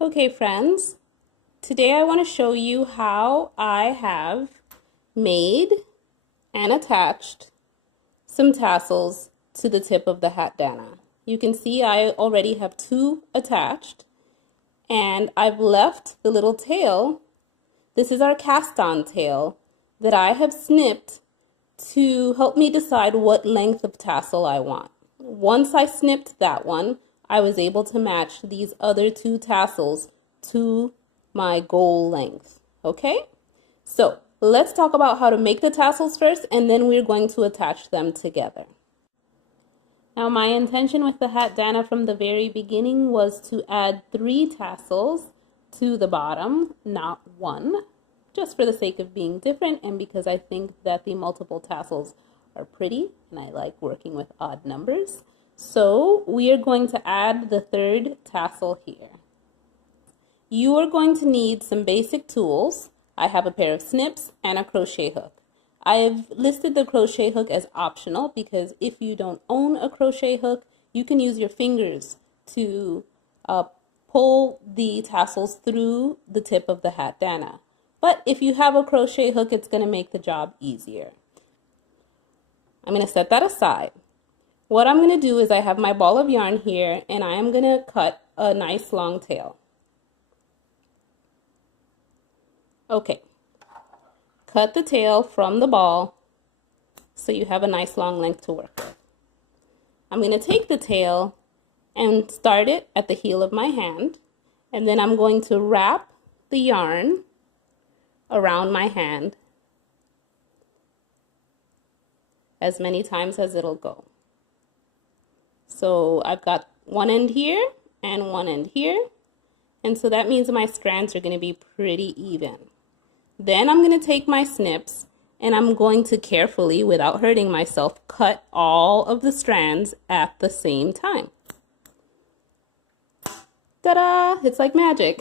Okay, friends, today I want to show you how I have made and attached some tassels to the tip of the Hatdana. You can see I already have two attached, and I've left the little tail. This is our cast-on tail that I have snipped to help me decide what length of tassel I want. Once I snipped that one, I was able to match these other two tassels to my goal length. Okay? So let's talk about how to make the tassels first, and then we're going to attach them together. Now, my intention with the Hatdana from the very beginning was to add 3 tassels to the bottom, not 1, just for the sake of being different and because I think that the multiple tassels are pretty and I like working with odd numbers. So we are going to add the 3rd tassel here. You are going to need some basic tools. I have a pair of snips and a crochet hook. I have listed the crochet hook as optional because if you don't own a crochet hook, you can use your fingers to pull the tassels through the tip of the Hatdana. But if you have a crochet hook, it's going to make the job easier. I'm going to set that aside. What I'm going to do is I have my ball of yarn here and I am going to cut a nice long tail. Okay. Cut the tail from the ball so you have a nice long length to work with. I'm going to take the tail and start it at the heel of my hand, and then I'm going to wrap the yarn around my hand as many times as it'll go. So I've got one end here and one end here, and so that means my strands are going to be pretty even. Then I'm going to take my snips and I'm going to carefully, without hurting myself, cut all of the strands at the same time. Ta-da! It's like magic.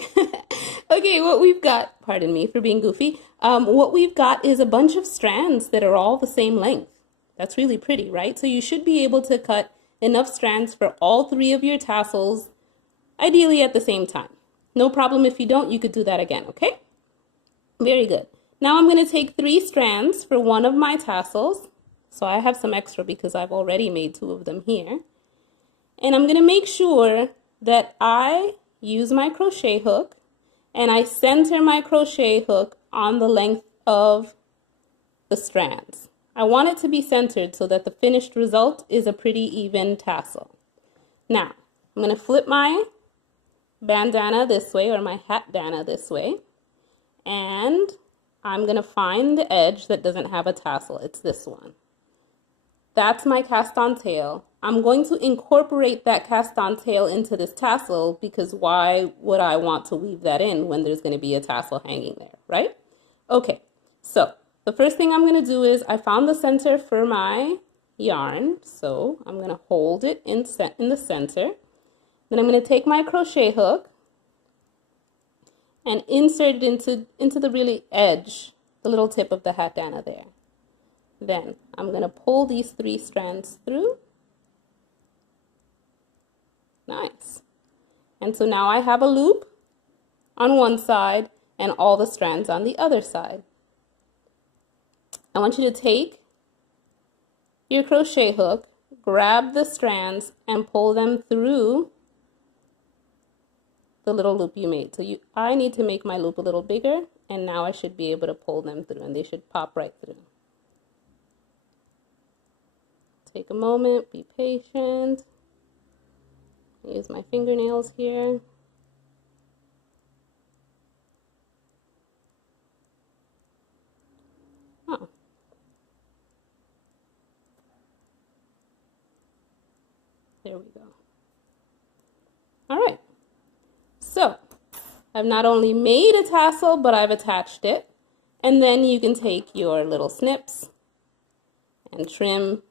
Okay, what we've got, pardon me for being goofy, what we've got is a bunch of strands that are all the same length. That's really pretty, right? So you should be able to cut enough strands for all 3 of your tassels, ideally at the same time. No problem if you don't, you could do that again, okay? Very good. Now I'm going to take 3 strands for one of my tassels. So I have some extra because I've already made 2 of them here. And I'm going to make sure that I use my crochet hook and I center my crochet hook on the length of the strands. I want it to be centered so that the finished result is a pretty even tassel. Now, I'm going to flip my bandana this way, or my Hatdana this way. And I'm going to find the edge that doesn't have a tassel. It's this one. That's my cast-on tail. I'm going to incorporate that cast-on tail into this tassel because why would I want to weave that in when there's going to be a tassel hanging there, right? Okay, so the first thing I'm going to do is I found the center for my yarn. So I'm going to hold it in the center. Then I'm going to take my crochet hook and insert it into the really edge, the little tip of the Hatdana there. Then I'm going to pull these 3 strands through. Nice. And so now I have a loop on one side and all the strands on the other side. I want you to take your crochet hook, grab the strands, and pull them through the little loop you made. So I need to make my loop a little bigger, and now I should be able to pull them through and they should pop right through. Take a moment, be patient. Use my fingernails here. Oh. There we go. All right. So, I've not only made a tassel, but I've attached it. And then you can take your little snips and trim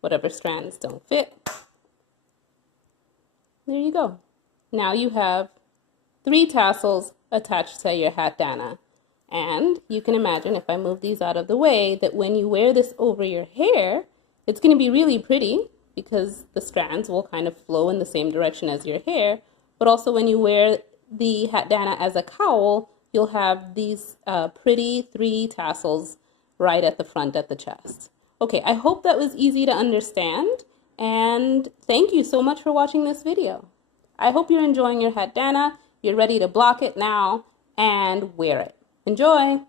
whatever strands don't fit. There you go. Now you have 3 tassels attached to your Hatdana. And you can imagine, if I move these out of the way, that when you wear this over your hair, it's going to be really pretty because the strands will kind of flow in the same direction as your hair. But also when you wear the Hatdana as a cowl, you'll have these pretty 3 tassels right at the front at the chest. Okay, I hope that was easy to understand, and thank you so much for watching this video. I hope you're enjoying your Hatdana. You're ready to block it now and wear it. Enjoy!